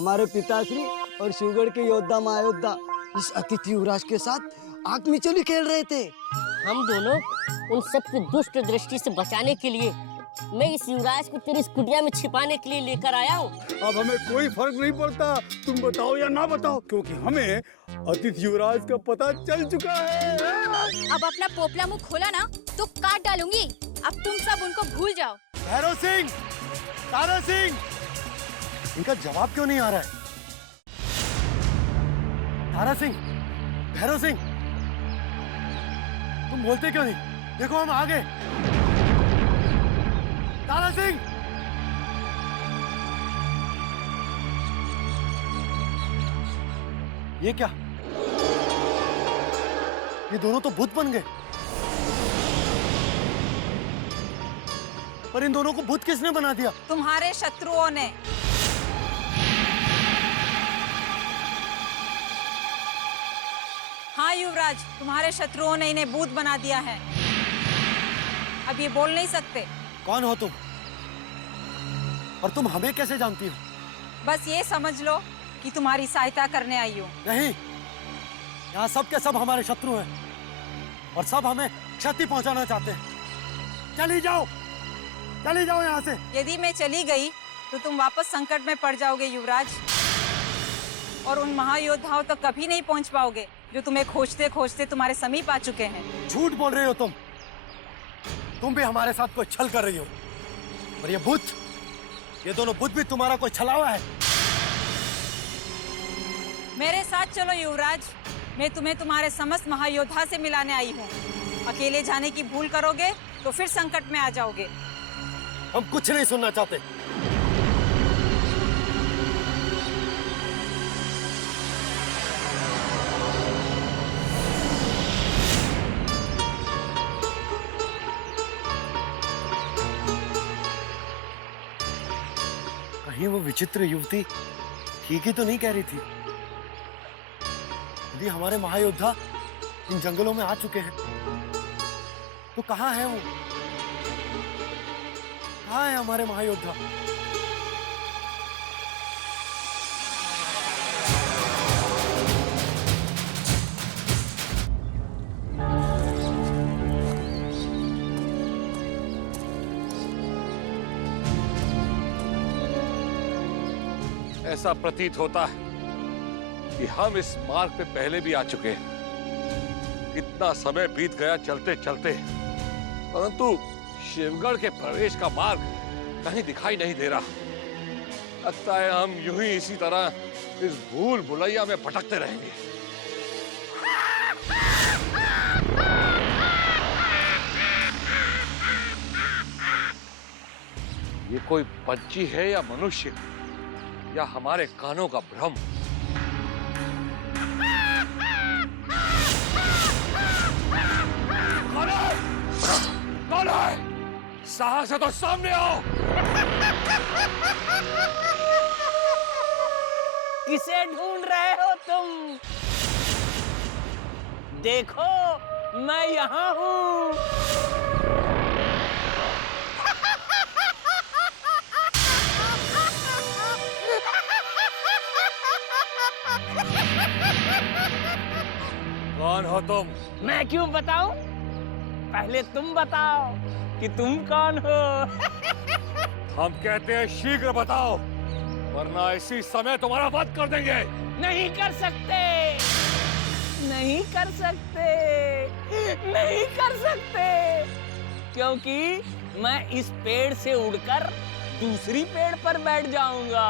हमारे पिताश्री और शिवगढ़ के योद्धा महायोद्धा इस अतिथि युवराज के साथ आग मिचोली खेल रहे थे। हम दोनों उन सब की दुष्ट दृष्टि से बचाने के लिए मैं इस युवराज को तेरी इस कुटिया में छिपाने के लिए लेकर आया हूँ। अब हमें कोई फर्क नहीं पड़ता तुम बताओ या ना बताओ, क्योंकि हमें अतिथि युवराज का पता चल चुका है। अब अपना पोपला मुंह खोला ना तो काट डालूंगी। अब तुम सब उनको भूल जाओ। भैरव सिंह, तारा सिंह, इनका जवाब क्यों नहीं आ रहा है? तारा सिंह, भैरव सिंह, तुम बोलते क्यों नहीं? देखो हम आ गए। तारा सिंह, ये क्या? ये दोनों तो भूत बन गए। पर इन दोनों को भूत किसने बना दिया? तुम्हारे शत्रुओं ने। हाँ युवराज, तुम्हारे शत्रुओं ने इन्हें भूत बना दिया है। अब ये बोल नहीं सकते। कौन हो तुम? और तुम हमें कैसे जानती हो? बस ये समझ लो कि तुम्हारी सहायता करने आई हूँ। नहीं, यहाँ सब के सब हमारे शत्रु हैं और सब हमें क्षति पहुंचाना चाहते हैं। चली जाओ यहाँ से। यदि मैं चली गई तो तुम वापस संकट में पड़ जाओगे युवराज, और उन महायोद्धाओं तक कभी नहीं पहुंच पाओगे जो तुम्हें खोजते खोजते तुम्हारे समीप आ चुके हैं। झूठ बोल रही हो तुम भी हमारे साथ कोई छल कर रही हो। और ये दोनों भूत भी तुम्हारा कोई छलावा है। मेरे साथ चलो युवराज, मैं तुम्हें तुम्हारे समस्त महायोद्धा से मिलाने आई हूँ। अकेले जाने की भूल करोगे तो फिर संकट में आ जाओगे। हम कुछ नहीं सुनना चाहते। कहीं वो विचित्र युवती ठीक ही तो नहीं कह रही थी? यदि हमारे महायोद्धा इन जंगलों में आ चुके हैं तो कहाँ है वो? कहाँ है हमारे महायोद्धा? ऐसा प्रतीत होता है कि हम इस मार्ग पे पहले भी आ चुके हैं। कितना समय बीत गया चलते चलते, परंतु शिवगढ़ के प्रवेश का मार्ग कहीं दिखाई नहीं दे रहा। लगता है हम यूं ही इसी तरह इस भूल भुलैया में भटकते रहेंगे। ये कोई पंछी है या मनुष्य, या हमारे कानों का भ्रम? कौन है? साहस है तो सामने आओ। किसे ढूंढ रहे हो तुम? देखो मैं यहाँ हूँ। कौन हो तुम? मैं क्यों बताऊं? पहले तुम बताओ कि तुम कौन हो। हम कहते हैं शीघ्र बताओ, वरना इसी समय तुम्हारा वध कर देंगे। नहीं कर सकते, नहीं कर सकते, नहीं कर सकते, क्योंकि मैं इस पेड़ से उड़कर दूसरी पेड़ पर बैठ जाऊंगा,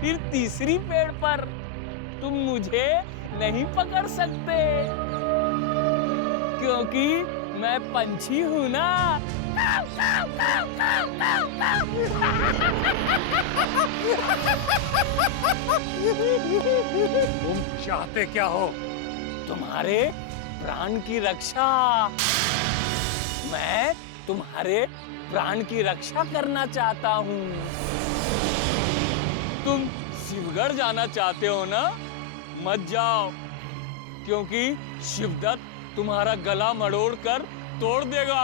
फिर तीसरी पेड़ पर। तुम मुझे नहीं पकड़ सकते, क्योंकि मैं पंछी हूं ना। तुम चाहते क्या हो? तुम्हारे प्राण की रक्षा। मैं तुम्हारे प्राण की रक्षा करना चाहता हूँ। तुम शिवगढ़ जाना चाहते हो ना? मत जाओ, क्योंकि शिवदत्त तुम्हारा गला मरोड़ कर तोड़ देगा,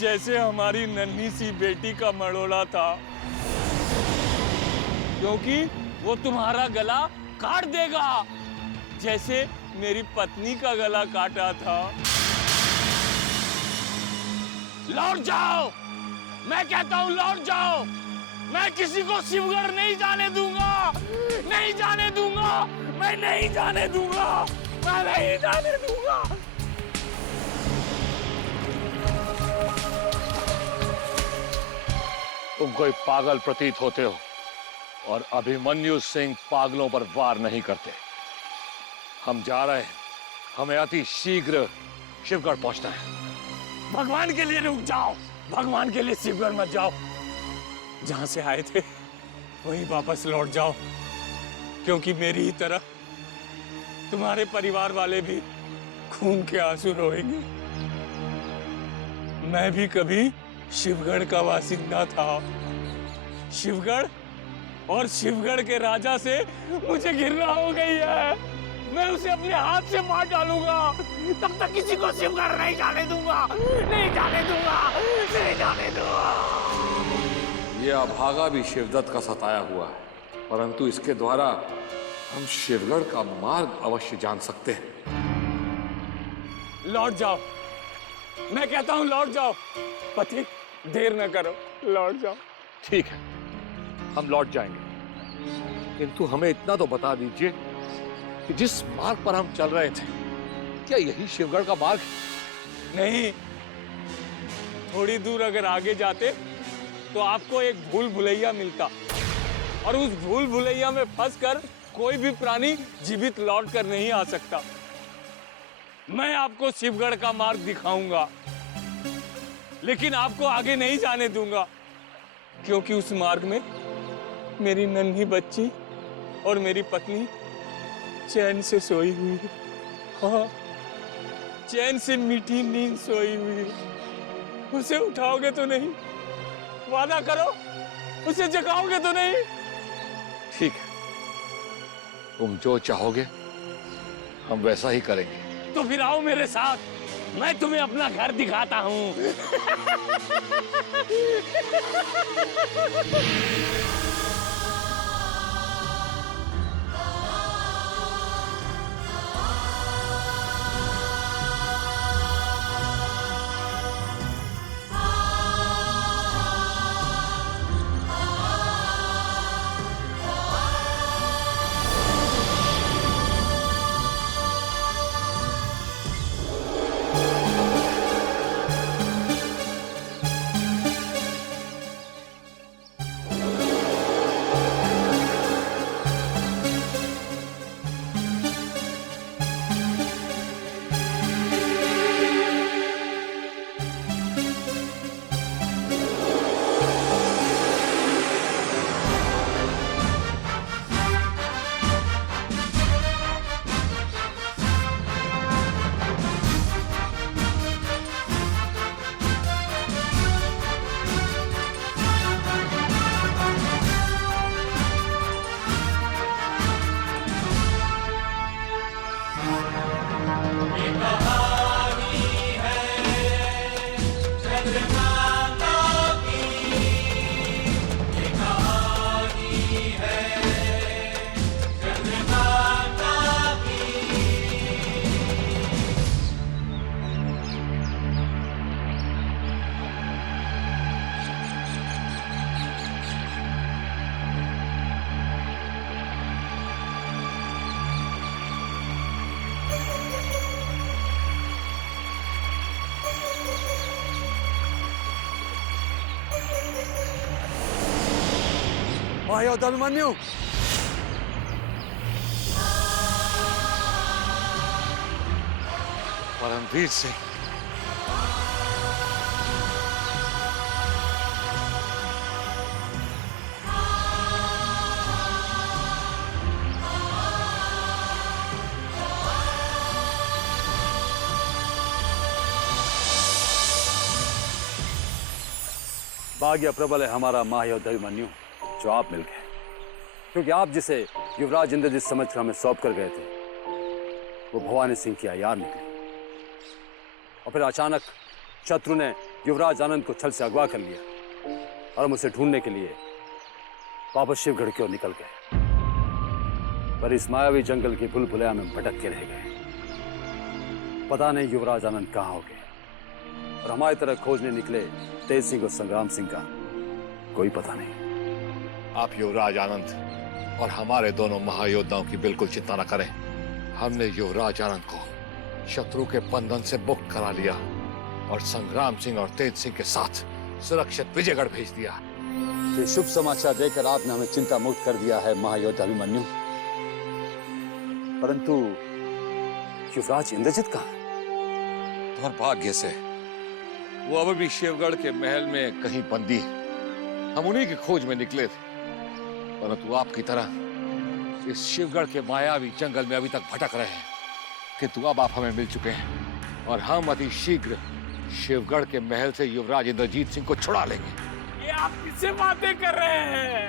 जैसे हमारी नन्ही सी बेटी का मरोड़ा था। क्योंकि वो तुम्हारा गला काट देगा, जैसे मेरी पत्नी का गला काटा था। लौट जाओ, मैं कहता हूं लौट जाओ। मैं किसी को शिवगढ़ नहीं जाने दूंगा, नहीं जाने दूंगा, मैं नहीं जाने दूंगा, मैं नहीं जाने दूंगा। तुम कोई पागल प्रतीत होते हो और अभिमन्यु सिंह पागलों पर वार नहीं करते। हम जा रहे हैं, हमें अति शीघ्र शिवगढ़ पहुंचना है। भगवान के लिए रुक जाओ, भगवान के लिए शिवगढ़ मत जाओ। जहां से आए थे वहीं वापस लौट जाओ, क्योंकि मेरी ही तरह तुम्हारे परिवार वाले भी खून के आंसू रोएंगे। मैं भी कभी शिवगढ़ का बासिंदा था। शिवगढ़ और शिवगढ़ के राजा से मुझे घृणा हो गई है। मैं उसे अपने हाथ से मार डालूंगा, तब तक किसी को शिवगढ़ नहीं जाने दूंगा, नहीं जाने दूंगा, नहीं जाने दूंगा। ये अभागा भी शिवदत्त का सताया हुआ है, परंतु इसके द्वारा हम शिवगढ़ का मार्ग अवश्य जान सकते हैं। लौट जाओ, मैं कहता हूं लौट जाओ। पति, देर न करो, लौट जाओ। ठीक है, हम लौट जाएंगे, किंतु हमें इतना तो बता दीजिए कि जिस मार्ग पर हम चल रहे थे, क्या यही शिवगढ़ का मार्ग? नहीं, थोड़ी दूर अगर आगे जाते तो आपको एक भूल भुलैया मिलता, और उस भूल भुलैया में फंसकर कोई भी प्राणी जीवित लौट कर नहीं आ सकता। मैं आपको शिवगढ़ का मार्ग दिखाऊंगा, लेकिन आपको आगे नहीं जाने दूंगा, क्योंकि उस मार्ग में मेरी नन्ही बच्ची और मेरी पत्नी चैन से सोई हुई है। हाँ, चैन से मीठी नींद सोई हुई है। उसे उठाओगे तो नहीं? वादा करो, उसे जगाओगे तो नहीं? ठीक है, तुम जो चाहोगे हम वैसा ही करेंगे। तो फिर आओ मेरे साथ, मैं तुम्हें अपना घर दिखाता हूं। महायोद्धा अभिमन्यु, परमवीर सिंह, भाग्य प्रबल है हमारा महायोद्धा अभिमन्यु, जो आप मिल गए, क्योंकि आप जिसे युवराज इंद्रजीत समझकर हमें सौंप कर गए थे, वो भवानी सिंह की अयार निकली। और फिर अचानक शत्रु ने युवराज आनंद को छल से अगवा कर लिया और हम उसे ढूंढने के लिए वापस शिवगढ़ की ओर निकल गए, पर इस मायावी जंगल की भूल-भुलैया में भटक के रह गए। पता नहीं युवराज आनंद कहाँ हो गए, और हमारी तरह खोजने निकले तेज सिंह और संग्राम सिंह का कोई पता नहीं। आप युवराज आनंद और हमारे दोनों महायोद्धाओं की बिल्कुल चिंता न करें। हमने युवराज आनंद को शत्रु के बंधन से मुक्त करा लिया और संग्राम सिंह और तेज सिंह के साथ सुरक्षित विजयगढ़ भेज दिया। ये शुभ समाचार देकर आपने हमें चिंता मुक्त कर दिया है महायोद्धा अभिमन्यु, परंतु युवराज इंद्रजित कहाँ? दुर्भाग्य से वो अब भी शिवगढ़ के महल में कहीं बंदी है। हम उन्हीं की खोज में निकले थे, परंतु आपकी तरह इस शिवगढ़ के मायावी जंगल में अभी तक भटक रहे हैं। किंतु अब आप हमें मिल चुके हैं और हम अति शीघ्र शिवगढ़ के महल से युवराज इंद्रजीत सिंह को छुड़ा लेंगे। ये आप किससे बातें कर रहे हैं?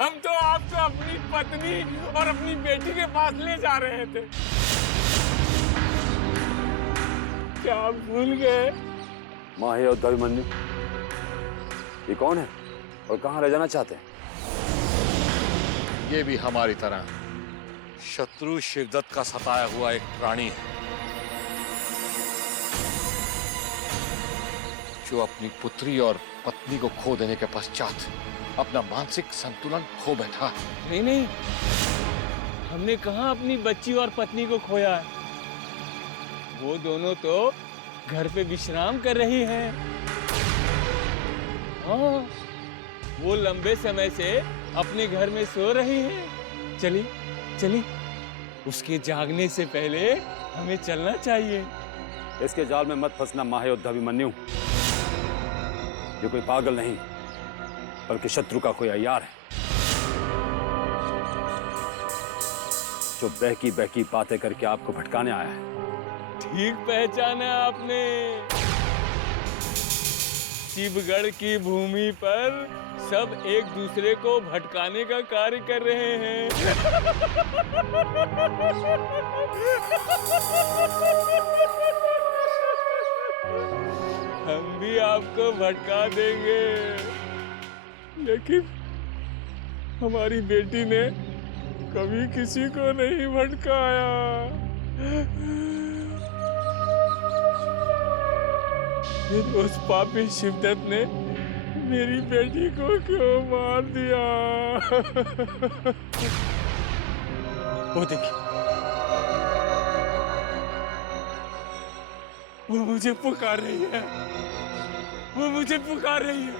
हम तो आपको अपनी पत्नी और अपनी बेटी के पास ले जा रहे थे। क्या आप भूल गए? महायोद्धा अभिमन्यु, ये कौन है और कहाँ ले जाना चाहते हैं? ये भी हमारी तरह शत्रु शिवदत्त का सताया हुआ एक प्राणी है, जो अपनी पुत्री और पत्नी को खो देने के पश्चात अपना मानसिक संतुलन खो बैठा। नहीं नहीं, हमने कहाँ अपनी बच्ची और पत्नी को खोया है। वो दोनों तो घर पे विश्राम कर रही हैं। हाँ, वो लंबे समय से अपने घर में सो रही है। चलिए चलिए, उसके जागने से पहले हमें चलना चाहिए। इसके जाल में मत फंसना महायोद्धा अभिमन्यु। ये कोई पागल नहीं, बल्कि शत्रु का कोई अय्यार है, जो बहकी बहकी बातें करके आपको भटकाने आया है। ठीक पहचाना आपने। शिवगढ़ की भूमि पर सब एक दूसरे को भटकाने का कार्य कर रहे हैं। हम भी आपको भटका देंगे, लेकिन हमारी बेटी ने कभी किसी को नहीं भटकाया। फिर उस पापी शिवदत्त ने मेरी बेटी को क्यों मार दिया? वो देखिए, वो मुझे पुकार रही है। वो मुझे पुकार रही है।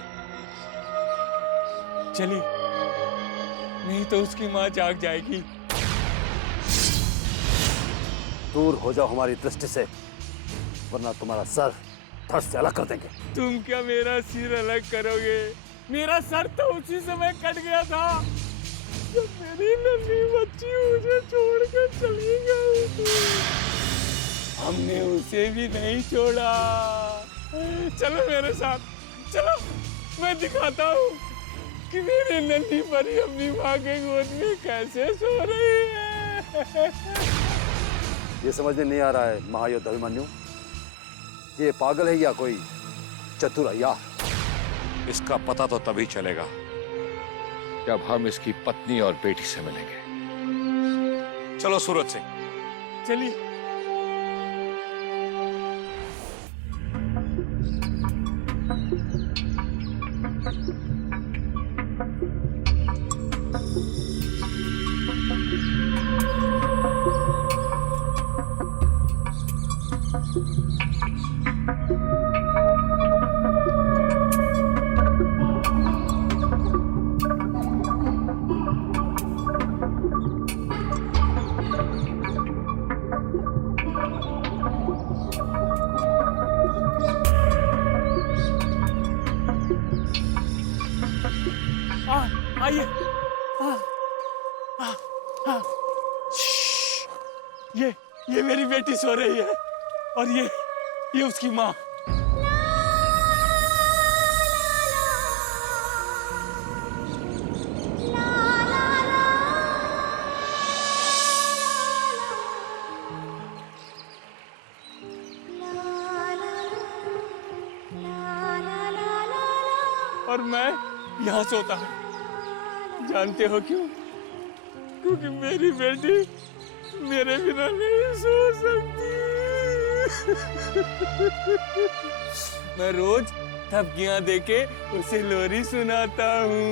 चलिए, नहीं तो उसकी माँ जाग जाएगी। दूर हो जाओ हमारी दृष्टि से, वरना तुम्हारा सर धड़ से अलग कर देंगे। तुम क्या मेरा सिर अलग करोगे? मेरा सर तो उसी समय कट गया था जब मेरी नन्ही बच्ची मुझे छोड़कर चली गई। हमने उसे भी नहीं छोड़ा। चलो मेरे साथ, चलो, मैं दिखाता हूँ कि मेरी नन्ही परी अपनी माँ के गोद में कैसे सो रही है। ये समझ में नहीं आ रहा है महायोद्धा अभिमन्यु, ये पागल है या कोई चतुर अय्यार? इसका पता तो तभी चलेगा जब हम इसकी पत्नी और बेटी से मिलेंगे। चलो सूरज सिंह, चलिए। आइए। ये मेरी बेटी सो रही है और ये उसकी माँ। और मैं यहाँ सोता हूँ। जानते हो क्यों? क्योंकि मेरी बेटी मेरे बिना नहीं सो सकती। मैं रोज थपकियां देके उसे लोरी सुनाता हूँ,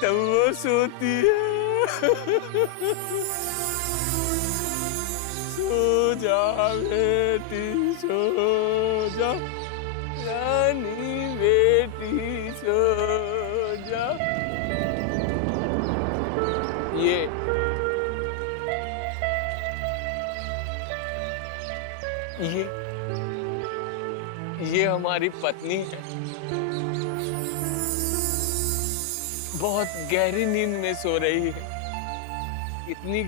तब वो सोती है। सो जा बेटी सो जा, रानी बेटी सो जा। ये हमारी पत्नी है। बहुत गहरी नींद में सो रही है। इतनी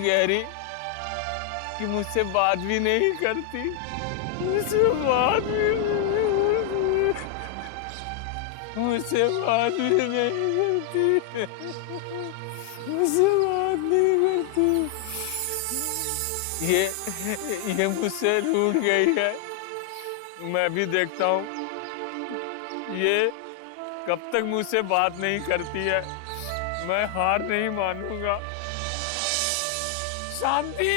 गहरी कि मुझसे बात भी नहीं करती। मुझसे बात भी नहीं करती। ये मुझसे रूठ गई है। मैं भी देखता हूँ ये कब तक मुझसे बात नहीं करती है। मैं हार नहीं मानूंगा। शांति!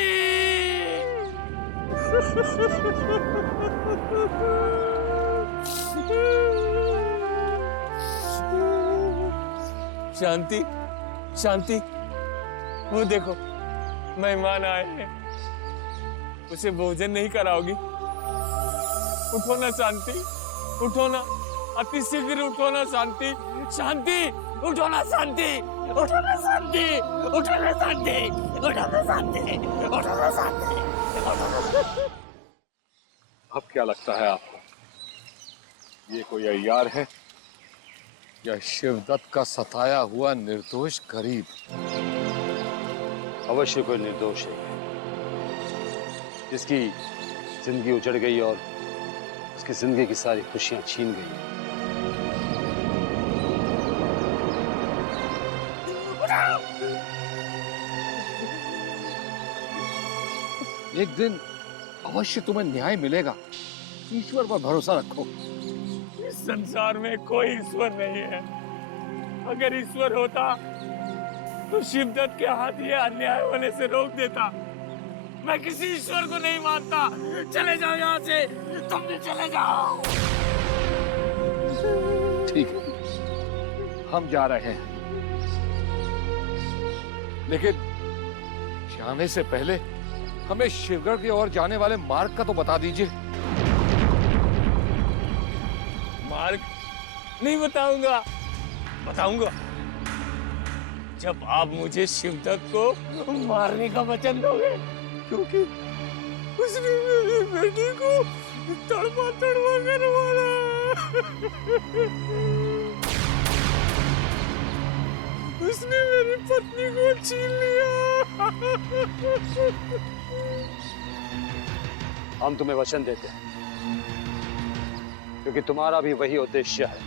शांति, शांति, वो देखो मेहमान आए हैं। उसे भोजन नहीं कराओगी? उठो ना शांति, उठो ना, अति शीघ्र उठो ना शांति। शांति, उठो ना शांति, उठो ना शांति, उठो ना शांति, उठो ना शांति, उठो ना शांति, उठो ना। अब क्या लगता है आपको, ये कोई अय्यार है या शिवदत्त का सताया हुआ निर्दोष गरीब? अवश्य कोई निर्दोष है जिसकी जिंदगी उजड़ गई और उसकी जिंदगी की सारी खुशियां छीन गई। एक दिन अवश्य तुम्हें न्याय मिलेगा। ईश्वर पर भरोसा रखो। इस संसार में कोई ईश्वर नहीं है। अगर ईश्वर होता तो शिवदत्त के हाथ ये अन्याय होने से रोक देता। मैं किसी ईश्वर को नहीं मानता। चले जाओ यहाँ से, तुम भी चले जाओ। ठीक है, हम जा रहे हैं, लेकिन जाने से पहले हमें शिवगढ़ की ओर जाने वाले मार्ग का तो बता दीजिए। मार्ग नहीं बताऊंगा। बताऊंगा जब आप मुझे शिवदत्त को मारने का वचन दोगे, क्योंकि उसने मेरी बेटी को तड़पा कर मारा। उसने मेरी पत्नी को छीन लिया। हम तुम्हें वचन देते हैं क्योंकि तुम्हारा भी वही उद्देश्य है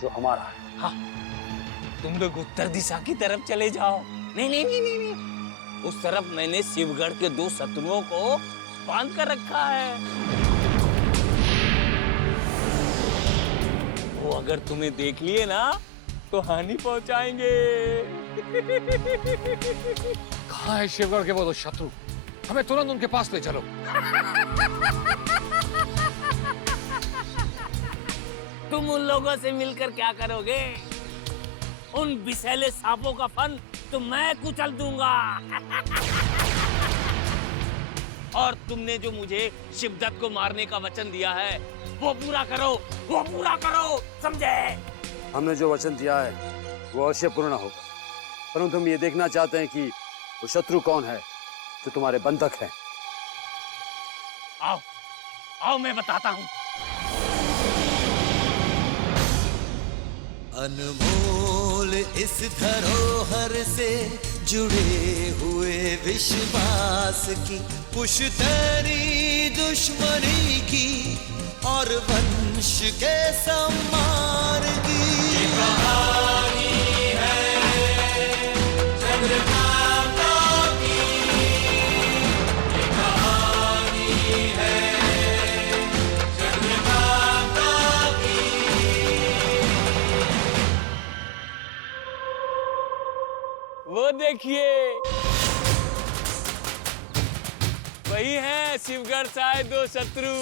जो हमारा है। हाँ, तुम लोग उत्तर दिशा की तरफ चले जाओ। नहीं नहीं नहीं नहीं, नहीं। उस तरफ मैंने शिवगढ़ के 2 शत्रुओं को बांध कर रखा है। वो अगर तुम्हें देख लिए ना तो हानि पहुंचाएंगे। कहाँ है शिवगढ़ के वो 2 शत्रु? हमें तुरंत उनके पास ले चलो। तुम उन लोगों से मिलकर क्या करोगे? उन विषैले सांपों का फन तो मैं कुचल दूंगा। और तुमने जो मुझे शिवदत्त को मारने का वचन दिया है वो पूरा करो, वो पूरा करो, समझे? हमने जो वचन दिया है वो अवश्य पूर्ण होगा, परंतु हम ये देखना चाहते हैं कि वो शत्रु कौन है जो तुम्हारे बंधक है। आओ, आओ मैं बताता हूँ। अनमोल इस धरोहर से जुड़े हुए विश्वास की, पुश्तैनी दुश्मनी की और वंश के सम्मान की कहानी है चंद्रकांता की। ये कहानी है चंद्रकांता की। वो देखिए, वही है शिवगढ़ से आए दो शत्रु।